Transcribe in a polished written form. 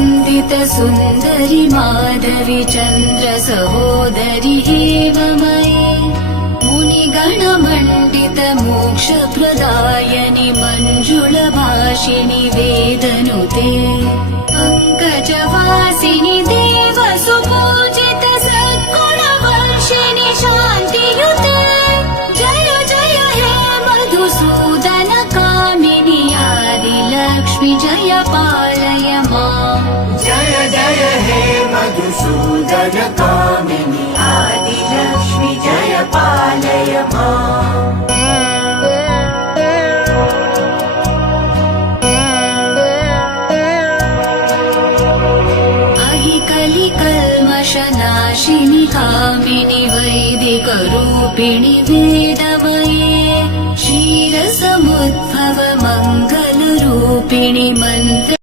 वन्दित सुन्दरि माधवी चन्द्र सहोदरि एव मयि मुनिगणमण्डित मोक्षप्रदायनि मञ्जुलभाषिणि वेदनुते पङ्कजवासिनि देव सुपूजित सद्गुणवर्षिणि शान्तियुते जय जय हे मधुसूदन कामिनि आदिलक्ष्मि जय पालय माम् जय जय हे मधुसूदन कामिनि आदिलक्ष्मि जय पालय माम् कलिकल्मषनाशिनि कामिनि वैदिकरूपिणि वेदमये क्षीरसमुद्भव मङ्गलरूपिणि मन्त्र